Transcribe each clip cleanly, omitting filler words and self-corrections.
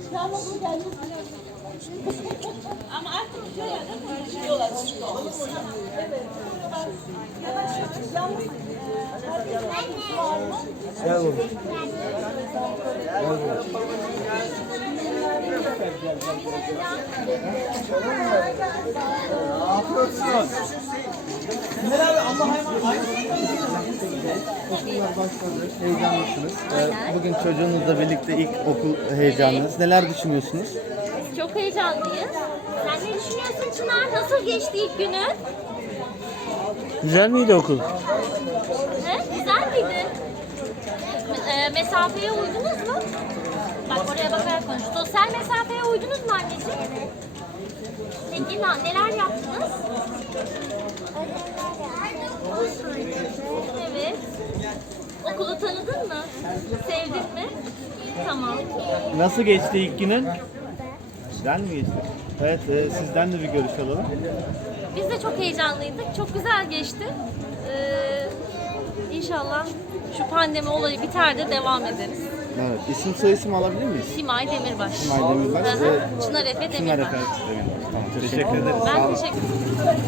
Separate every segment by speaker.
Speaker 1: Ama artık diyor ya değil mi? Diyorlar. Evet. Yavaş yavaş. Yalnız herkes var mı?
Speaker 2: Gel oğlum. Okullar başladı. Heyecanlısınız. Bugün çocuğunuzla birlikte ilk okul heyecanınız. Neler düşünüyorsunuz?
Speaker 3: Çok heyecanlıyız. Sen ne düşünüyorsun Çınar? Nasıl geçti ilk günü?
Speaker 2: Güzel miydi okul?
Speaker 3: He? Güzel miydi? Mesafeye uydunuz mu? Bak oraya bakarak konuş. Sosyal mesafeye uydunuz mu anneciğim? Peki neler yaptınız? Evet. Okulu tanıdın mı? Sevdin mi? Tamam.
Speaker 2: Nasıl geçti ilk günün? Güzel mi geçti? Evet, sizden de bir görüş alalım.
Speaker 3: Biz de çok heyecanlıydık. Çok güzel geçti. İnşallah şu pandemi olayı biter de devam ederiz.
Speaker 2: Evet, isim soyisim alabilir miyiz?
Speaker 3: Simay Demirbaş.
Speaker 2: Simay Demirbaş.
Speaker 3: Hı hı. Çınar Efe
Speaker 2: Çınar
Speaker 3: Demirbaş.
Speaker 2: Efe Demirbaş. Tamam, teşekkür ederiz. Sağ
Speaker 3: Ben
Speaker 2: olun.
Speaker 3: teşekkür ederim.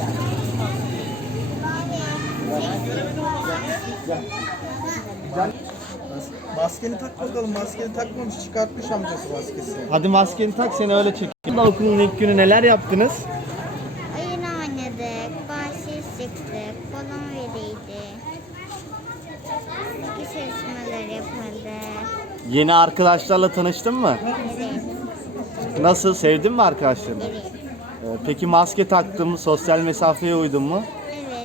Speaker 4: Maskeni tak bakalım. Maskeni takmamış. Çıkartmış amcası maskesini.
Speaker 2: Hadi maskeni tak, seni öyle çekeyim. Okulun ilk günü neler yaptınız?
Speaker 5: Oyun oynadık, bahçeye çıktık, balon veriydi. Dikiş çalışmaları yapıldı.
Speaker 2: Yeni arkadaşlarla tanıştın mı?
Speaker 5: Evet,
Speaker 2: Nasıl? Sevdin mi arkadaşlarını?
Speaker 5: evet,
Speaker 2: Peki maske taktın mı? Sosyal mesafeye uydun mu?
Speaker 5: evet.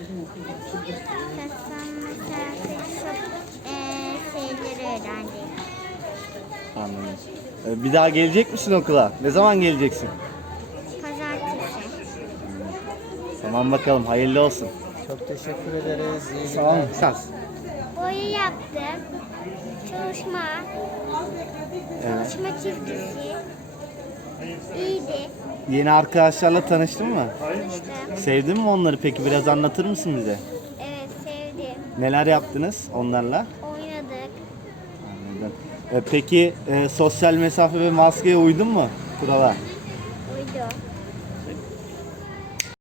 Speaker 5: Kasam mesafe çok şeyleri öğrendik.
Speaker 2: Anladım. Bir daha gelecek misin okula? Ne zaman geleceksin?
Speaker 5: Pazartesi.
Speaker 2: Tamam bakalım, hayırlı olsun.
Speaker 4: Çok teşekkür ederiz. İyi
Speaker 2: Sağ olun. Sağ ol.
Speaker 5: Boyu yaptık. Çalışma.
Speaker 2: Evet.
Speaker 5: Çalışma çizgisi. İyiydi.
Speaker 2: Yeni arkadaşlarla tanıştın mı?
Speaker 5: İşte.
Speaker 2: Sevdin mi onları peki? Biraz anlatır mısın bize?
Speaker 5: Evet, sevdim.
Speaker 2: Neler yaptınız onlarla?
Speaker 5: Oynadık.
Speaker 2: Anladım. Peki sosyal mesafe ve maskeye uydun mu kurala?
Speaker 5: Uydu.